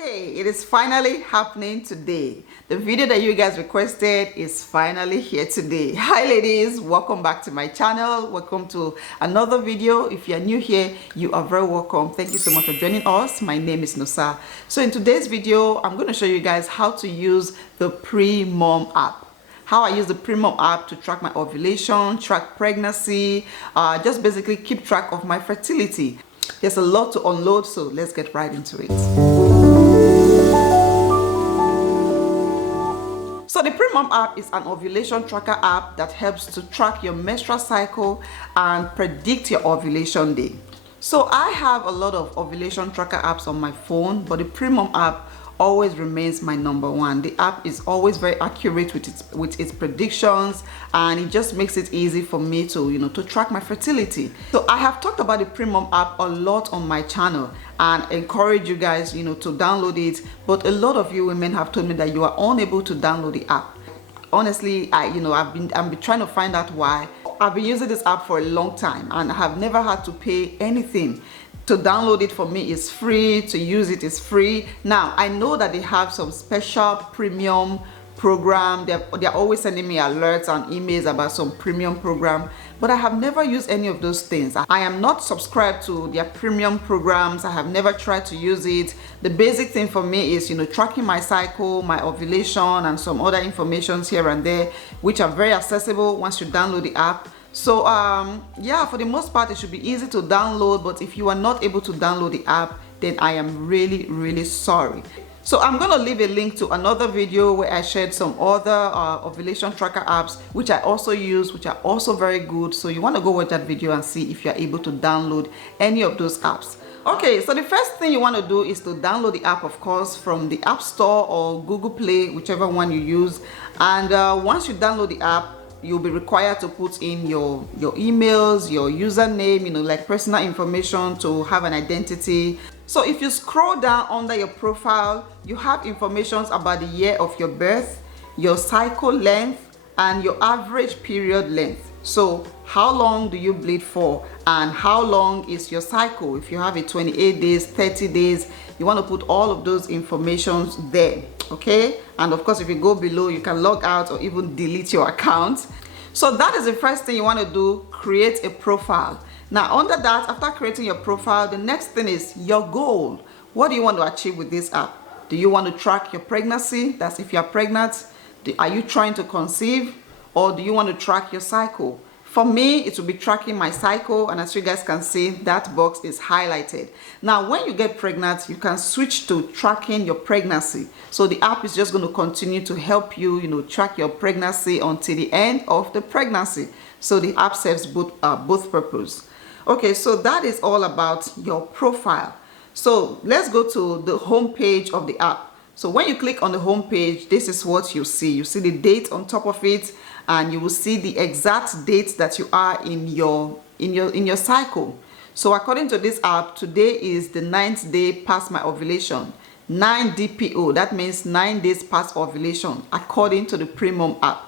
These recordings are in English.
Okay, it is finally happening today. The video that you guys requested is finally here today. Hi ladies, welcome back to my channel. Welcome to another video. If you are new here, you are very welcome. Thank you so much for joining us. My name is Nosa. So in today's video, I'm going to show you guys how to use the PREMOM app. How I use the PREMOM app to track my ovulation, track pregnancy, just basically keep track of my fertility. There's a lot to unload, so let's get right into it. So the PREMOM app is an ovulation tracker app that helps to track your menstrual cycle and predict your ovulation day. So I have a lot of ovulation tracker apps on my phone, but the PREMOM app always remains my number one. The app is always very accurate with its predictions, and it just makes it easy for me to to track my fertility. So I have talked about the PREMOM app a lot on my channel and encourage you guys to download it, but a lot of you women have told me that you are unable to download the app. Honestly, I've been trying to find out why. I've been using this app for a long time and I have never had to pay anything. To download it for me is free, to use it is free. Now, I know that they have some special premium program. They're always sending me alerts and emails about some premium program, but I have never used any of those things. I am not subscribed to their premium programs. I have never tried to use it. The basic thing for me is tracking my cycle, my ovulation, and some other informations here and there, which are very accessible once you download the app. So yeah, for the most part it should be easy to download, but if you are not able to download the app, then I am really sorry. So I'm gonna leave a link to another video where I shared some other ovulation tracker apps which I also use, which are also very good. So you want to go watch that video and see if you are able to download any of those apps. Okay, so the first thing you want to do is to download the app, of course, from the App Store or Google Play, whichever one you use. And once you download the app, you'll be required to put in your emails, your username, like personal information to have an identity. So if you scroll down under your profile, you have information about the year of your birth, your cycle length, and your average period length. So how long do you bleed for and how long is your cycle? If you have a 28 days, 30 days, you want to put all of those informations there. Okay, and of course if you go below, you can log out or even delete your account. So that is the first thing you want to do, create a profile. Now under that, after creating your profile, the next thing is your goal. What do you want to achieve with this app? Do you want to track your pregnancy? That's if you are pregnant. Are you trying to conceive, or do you want to track your cycle? For me, it will be tracking my cycle, and as you guys can see, that box is highlighted. Now, when you get pregnant, you can switch to tracking your pregnancy. So the app is just going to continue to help you, track your pregnancy until the end of the pregnancy. So the app serves both purposes. Okay, so that is all about your profile. So let's go to the home page of the app. So when you click on the home page, this is what you see. You see the date on top of it, and you will see the exact date that you are in your cycle. So according to this app, today is the 9th day past my ovulation. 9 DPO, that means 9 days past ovulation, according to the PREMOM app.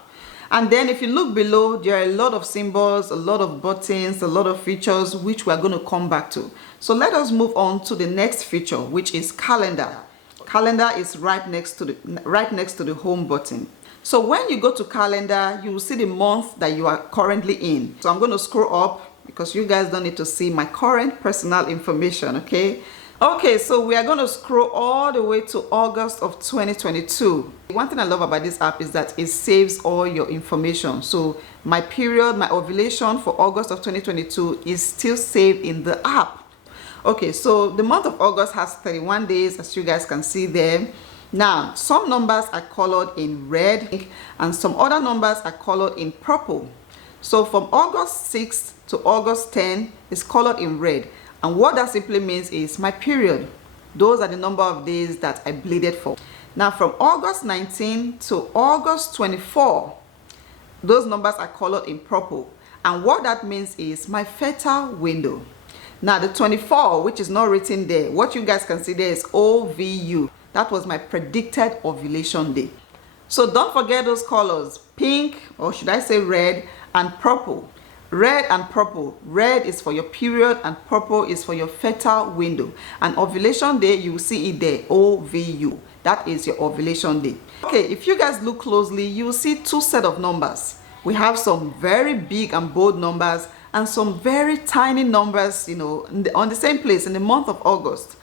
And then if you look below, there are a lot of symbols, a lot of buttons, a lot of features, which we're going to come back to. So let us move on to the next feature, which is calendar. Calendar is right next to the home button. So when you go to calendar, you will see the month that you are currently in. So I'm going to scroll up because you guys don't need to see my current personal information, okay? Okay, so we are going to scroll all the way to August of 2022. One thing I love about this app is that it saves all your information. So my period, my ovulation for August of 2022 is still saved in the app. Okay, so the month of August has 31 days, as you guys can see there. Now, some numbers are colored in red and some other numbers are colored in purple. So from August 6th to August 10 is colored in red. And what that simply means is my period. Those are the number of days that I bleeded for. Now from August 19 to August 24, those numbers are colored in purple. And what that means is my fertile window. Now the 24, which is not written there, what you guys can see there is OVU. That was my predicted ovulation day. So don't forget those colors, pink, or should I say red, and purple. Red and purple. Red is for your period and purple is for your fertile window. And ovulation day, you will see it there, OVU. That is your ovulation day. Okay, if you guys look closely, you will see two sets of numbers. We have some very big and bold numbers and some very tiny numbers, you know, on the same place in the month of August.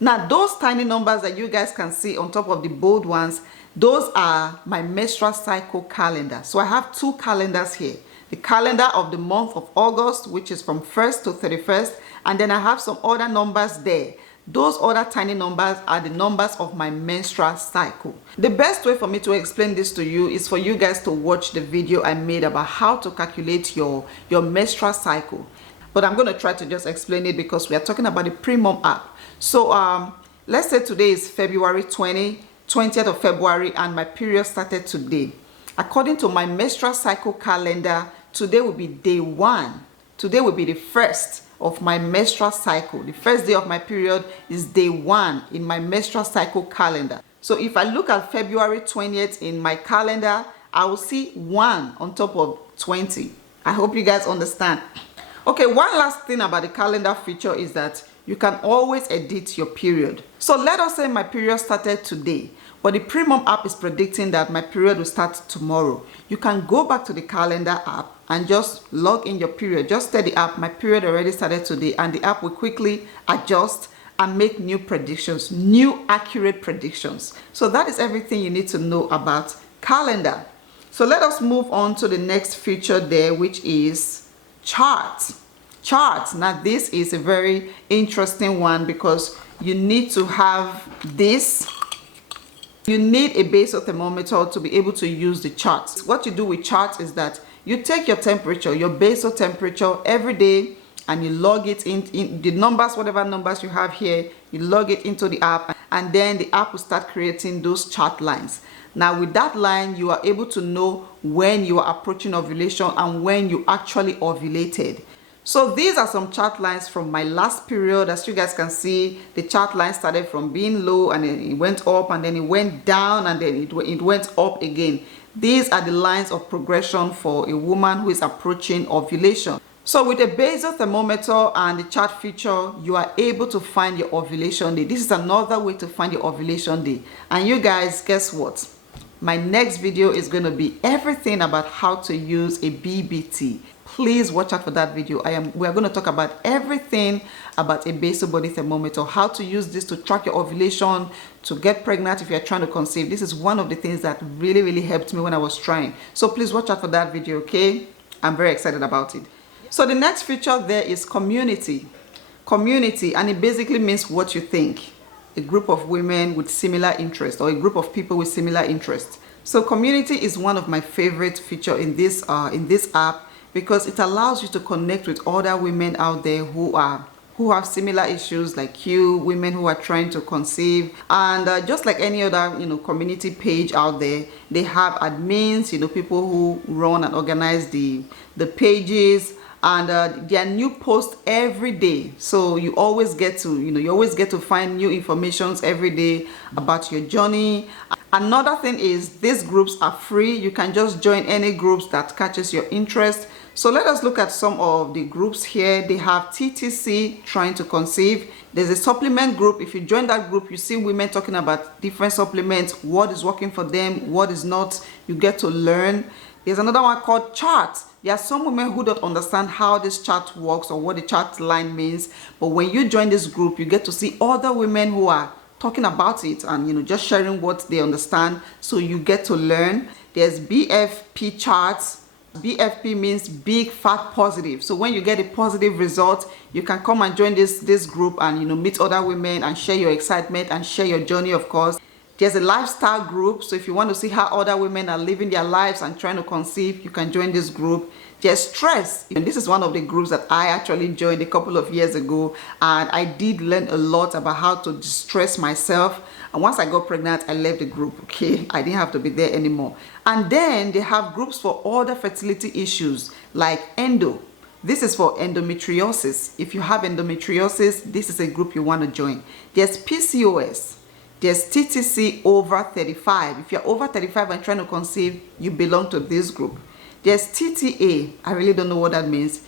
Now, those tiny numbers that you guys can see on top of the bold ones, those are my menstrual cycle calendar. So I have two calendars here. The calendar of the month of August, which is from 1st to 31st, and then I have some other numbers there. Those other tiny numbers are the numbers of my menstrual cycle. The best way for me to explain this to you is for you guys to watch the video I made about how to calculate your menstrual cycle. But I'm going to try to just explain it because we are talking about the PREMOM app. So let's say today is February 20th of February, and my period started today. According to my menstrual cycle calendar, today will be day 1. Today will be the first of my menstrual cycle. The first day of my period is day 1 in my menstrual cycle calendar. So if I look at February 20th in my calendar, I will see 1 on top of 20. I hope you guys understand. Okay, one last thing about the calendar feature is that you can always edit your period. So let us say my period started today, but the PREMOM app is predicting that my period will start tomorrow. You can go back to the calendar app and just log in your period. Just tell the app, my period already started today, and the app will quickly adjust and make new predictions, new accurate predictions. So that is everything you need to know about calendar. So let us move on to the next feature there, which is charts. Charts. Now this is a very interesting one because you need to have this. You need a basal thermometer to be able to use the charts. What you do with charts is that you take your temperature, your basal temperature every day, and you log it in the numbers, whatever numbers you have here, you log it into the app, and then the app will start creating those chart lines. Now with that line, you are able to know when you are approaching ovulation and when you actually ovulated. So these are some chart lines from my last period. As you guys can see, the chart line started from being low, and then it went up, and then it went down, and then it went up again. These are the lines of progression for a woman who is approaching ovulation. So with a basal thermometer and the chart feature, you are able to find your ovulation day. This is another way to find your ovulation day. And you guys, guess what? My next video is going to be everything about how to use a BBT. Please watch out for that video. We are going to talk about everything about a basal body thermometer, how to use this to track your ovulation, to get pregnant if you're trying to conceive. This is one of the things that really helped me when I was trying. So please watch out for that video, okay? I'm very excited about it. So the next feature there is community. Community, and it basically means what you think. A group of women with similar interests, or a group of people with similar interests. So community is one of my favorite features in this app, because it allows you to connect with other women out there who have similar issues like you, women who are trying to conceive. And just like any other community page out there, they have admins, people who run and organize the pages, and there are new posts every day. So you always get to find new informations every day about your journey. Another thing is these groups are free. You can just join any groups that catches your interest. So let us look at some of the groups here. They have TTC, trying to conceive. There's a supplement group. If you join that group, you see women talking about different supplements, what is working for them, what is not. You get to learn. There's another one called charts. There are some women who don't understand how this chart works or what the chart line means. But when you join this group, you get to see other women who are talking about it and just sharing what they understand. So you get to learn. There's BFP charts. BFP means big fat positive. So when you get a positive result, you can come and join this group and meet other women and share your excitement and share your journey, of course. There's a lifestyle group. So if you want to see how other women are living their lives and trying to conceive, you can join this group. There's stress. And this is one of the groups that I actually joined a couple of years ago, and I did learn a lot about how to distress myself. And once I got pregnant, I left the group, okay? I didn't have to be there anymore. And then they have groups for other fertility issues like endo. This is for endometriosis. If you have endometriosis, this is a group you want to join. There's PCOS. There's TTC over 35. If you're over 35 and trying to conceive, you belong to this group. There's TTA. I really don't know what that means.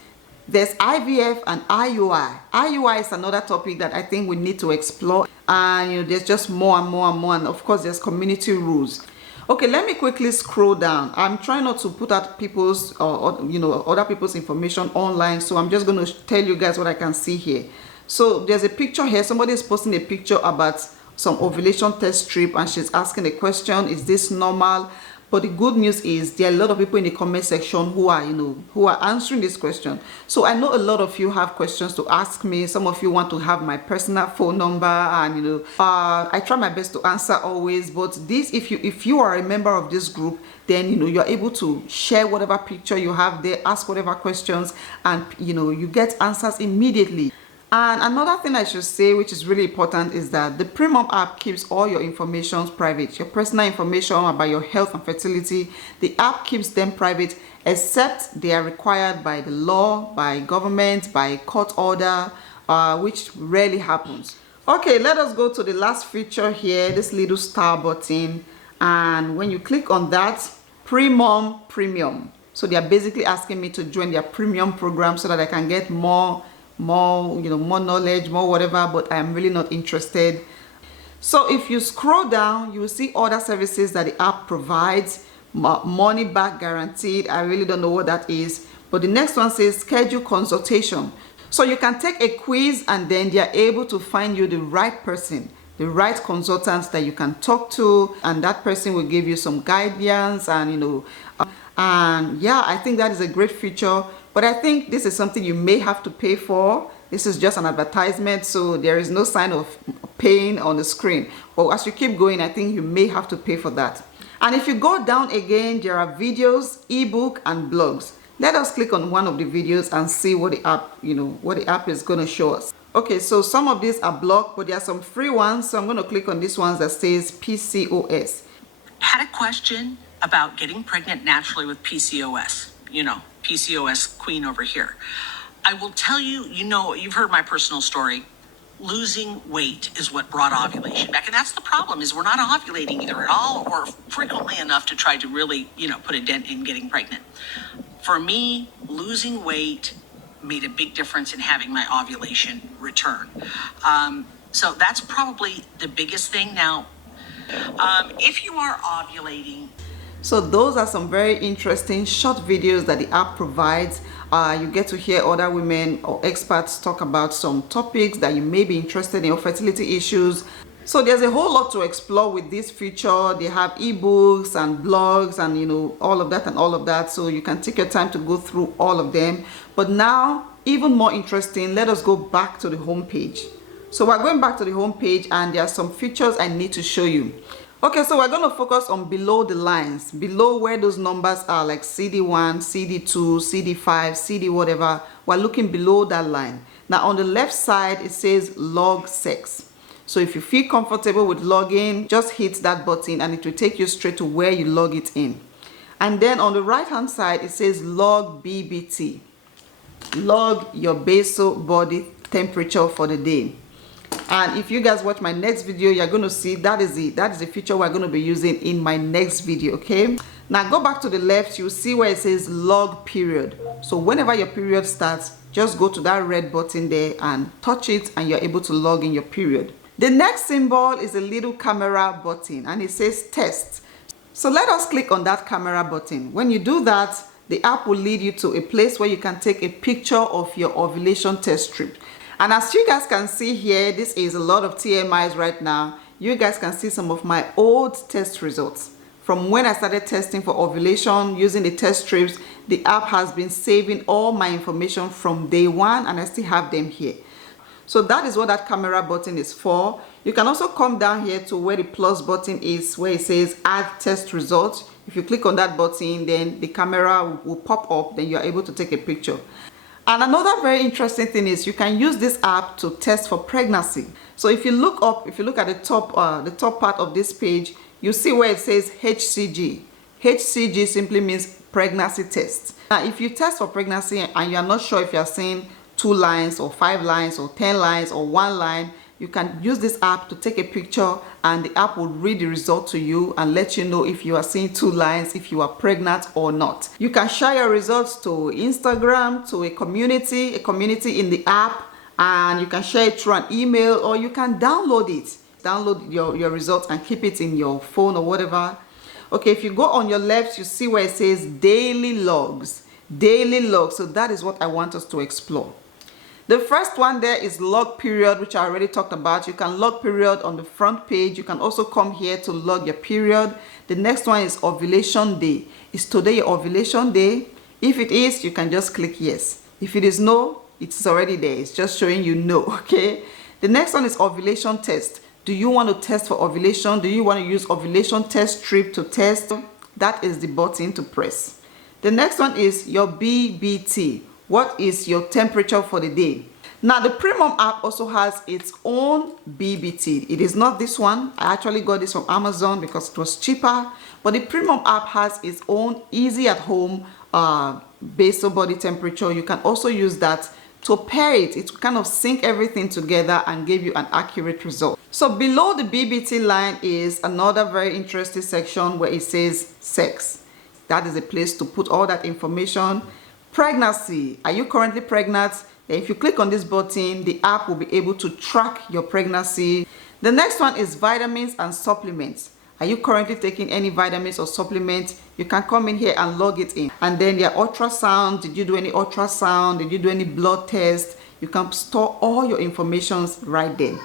There's IVF and IUI. IUI is another topic that I think we need to explore. And you know, there's just more and more and more. And of course, there's community rules. Okay, let me quickly scroll down. I'm trying not to put out people's you know, other people's information online, so I'm just going to tell you guys what I can see here. So there's a picture here. Somebody is posting a picture about some ovulation test strip, and she's asking a question: is this normal? But the good news is there are a lot of people in the comment section who are, you know, who are answering this question. So I know a lot of you have questions to ask me. Some of you want to have my personal phone number, and you know, I try my best to answer always. But this, if you are a member of this group, then you know you're able to share whatever picture you have there, ask whatever questions, and you know you get answers immediately. And another thing I should say, which is really important, is that the PREMOM app keeps all your information private. Your personal information about your health and fertility, the app keeps them private, except they are required by the law, by government, by court order, which rarely happens. Okay, let us go to the last feature here, this little star button. And when you click on that, PREMOM Premium. So they are basically asking me to join their premium program so that I can get more you know, more knowledge, more whatever, but I'm really not interested. So if you scroll down, you will see other services that the app provides. Money back guaranteed. I really don't know what that is, but the next one says schedule consultation. So you can take a quiz, and then they are able to find you the right person, the right consultants that you can talk to, and that person will give you some guidance. And you know, and yeah, I think that is a great feature. But I think this is something you may have to pay for. This is just an advertisement, so there is no sign of paying on the screen. But as you keep going, I think you may have to pay for that. And if you go down again, there are videos, ebook, and blogs. Let us click on one of the videos and see what the app, you know, what the app is going to show us. Okay, so some of these are blocked, but there are some free ones. So I'm going to click on this one that says PCOS. Had a question about getting pregnant naturally with PCOS. You know, PCOS queen over here. I will tell you, you know, you've heard my personal story. Losing weight is what brought ovulation back. And that's the problem, is we're not ovulating either at all or frequently enough to try to really, you know, put a dent in getting pregnant. For me, losing weight made a big difference in having my ovulation return. So that's probably the biggest thing. Now, if you are ovulating, so those are some very interesting short videos that the app provides. You get to hear other women or experts talk about some topics that you may be interested in, or fertility issues. So there's a whole lot to explore with this feature. They have ebooks and blogs and you know, all of that and all of that. So you can take your time to go through all of them. But now, even more interesting, let us go back to the home page. So we're going back to the home page, and there are some features I need to show you. Okay, so we're going to focus on below the lines, below where those numbers are, like CD1, CD2, CD5, CD whatever. We're looking below that line. Now on the left side, it says log sex. So if you feel comfortable with logging, just hit that button and it will take you straight to where you log it in. And then on the right hand side, it says log BBT. Log your basal body temperature for the day. And if you guys watch my next video, you're going to see that is the feature we're going to be using in my next video. Okay, now go back to the left, you'll see where it says log period. So whenever your period starts, just go to that red button there and touch it, and you're able to log in your period. The next symbol is a little camera button, and it says test. So let us click on that camera button. When you do that, the app will lead you to a place where you can take a picture of your ovulation test strip. And as you guys can see here, this is a lot of TMIs right now. You guys can see some of my old test results. From when I started testing for ovulation using the test strips, the app has been saving all my information from day one, and I still have them here. So that is what that camera button is for. You can also come down here to where the plus button is, where it says add test results. If you click on that button, then the camera will pop up, then you are able to take a picture. And another very interesting thing is you can use this app to test for pregnancy. So if you look up, if you look at the top part of this page, you see where it says HCG. HCG simply means pregnancy test. Now, if you test for pregnancy and you are not sure if you are seeing 2 lines or 5 lines or 10 lines or 1 line, you can use this app to take a picture, and the app will read the result to you and let you know if you are seeing 2 lines, if you are pregnant or not. You can share your results to Instagram, to a community in the app, and you can share it through an email, or you can download it. Download your results and keep it in your phone or whatever. Okay, if you go on your left, you see where it says daily logs. Daily logs. So that is what I want us to explore. The first one there is log period, which I already talked about. You can log period on the front page. You can also come here to log your period. The next one is ovulation day. Is today your ovulation day? If it is, you can just click yes. If it is no, it's already there. It's just showing you no, okay? The next one is ovulation test. Do you want to test for ovulation? Do you want to use ovulation test strip to test? That is the button to press. The next one is your BBT. What is your temperature for the day? Now, the PREMOM app also has its own BBT. It is not this one. I actually got this from Amazon because it was cheaper. But the PREMOM app has its own easy at home basal body temperature. You can also use that to pair it. It will kind of sync everything together and give you an accurate result. So below the BBT line is another very interesting section where it says sex. That is a place to put all that information. Pregnancy. Are you currently pregnant? If you click on this button, the app will be able to track your pregnancy. The next one is vitamins and supplements. Are you currently taking any vitamins or supplements? You can come in here and log it in. And then your ultrasound. Did you do any ultrasound? Did you do any blood test? You can store all your information right there.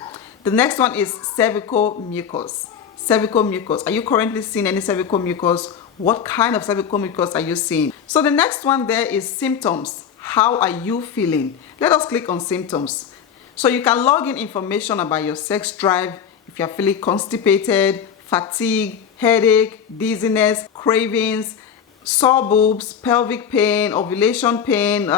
The next one is cervical mucus. Cervical mucus. Are you currently seeing any cervical mucus? What kind of cervical mucus are you seeing? So the next one there is symptoms. How are you feeling? Let us click on symptoms. So you can log in information about your sex drive, if you're feeling constipated, fatigue, headache, dizziness, cravings, sore boobs, pelvic pain, ovulation pain.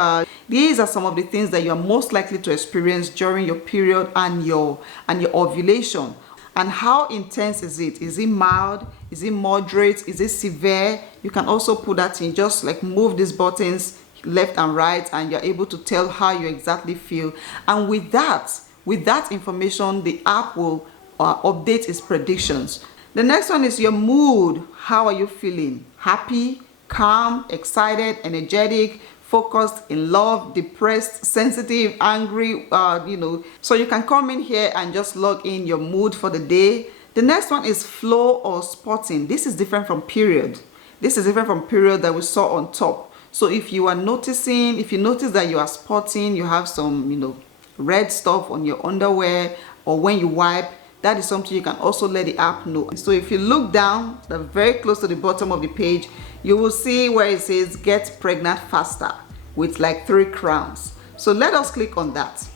These are some of the things that you are most likely to experience during your period and your ovulation. And how intense is it? Is it mild? Is it moderate? Is it severe? You can also put that in. Just like move these buttons left and right, and you're able to tell how you exactly feel. And with that information, the app will update its predictions. The next one is your mood. How are you feeling? Happy, calm, excited, energetic, focused, in love, depressed, sensitive, angry, So you can come in here and just log in your mood for the day. The next one is flow or spotting. This is different from period. This is different from period that we saw on top. So if you notice that you are spotting, you have some, red stuff on your underwear, or when you wipe, that is something you can also let the app know. So if you look down, very close to the bottom of the page, you will see where it says get pregnant faster with like 3 crowns. So let us click on that.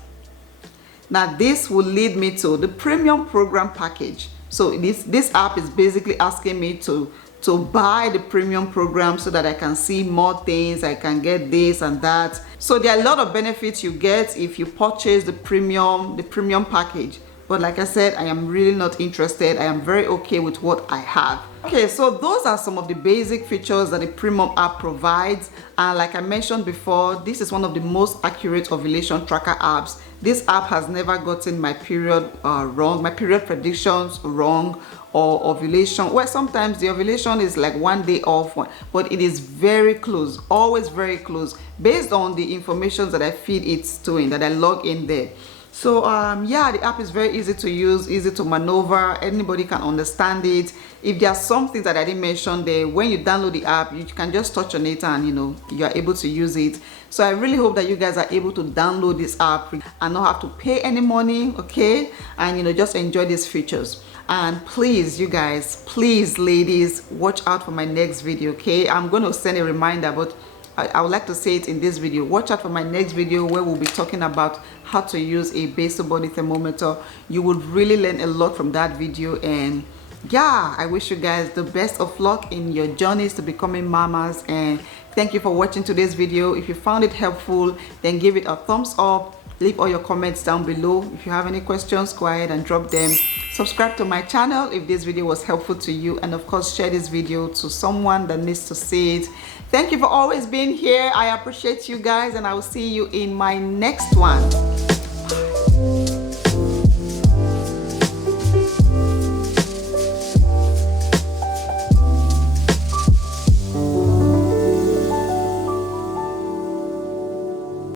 Now this will lead me to the premium program package. So this app is basically asking me to buy the premium program so that I can see more things, I can get this and that. So there are a lot of benefits you get if you purchase the premium package. But like I said, I am really not interested. I am very okay with what I have. Okay, so those are some of the basic features that the PREMOM app provides. And like I mentioned before, this is one of the most accurate ovulation tracker apps. This app has never gotten my period wrong, my period predictions wrong, or ovulation. Well, sometimes the ovulation is like 1 day off, but it is very close, always very close, based on the information that I feed it to, that I log in there. So yeah, the app is very easy to use, easy to maneuver. Anybody can understand it. If there are some things that I didn't mention there, when you download the app, you can just touch on it and you are able to use it. So I really hope that you guys are able to download this app and not have to pay any money, okay? And just enjoy these features. And please, you guys, please, ladies, watch out for my next video, okay? I'm going to send a reminder, but I would like to say it in this video. Watch out for my next video where we'll be talking about how to use a basal body thermometer. You would really learn a lot from that video. And yeah, I wish you guys the best of luck in your journeys to becoming mamas. And thank you for watching today's video. If you found it helpful, then give it a thumbs up. Leave all your comments down below. If you have any questions, go ahead and drop them. Subscribe to my channel if this video was helpful to you, and of course share this video to someone that needs to see it. Thank you for always being here. I appreciate you guys, and I will see you in my next one.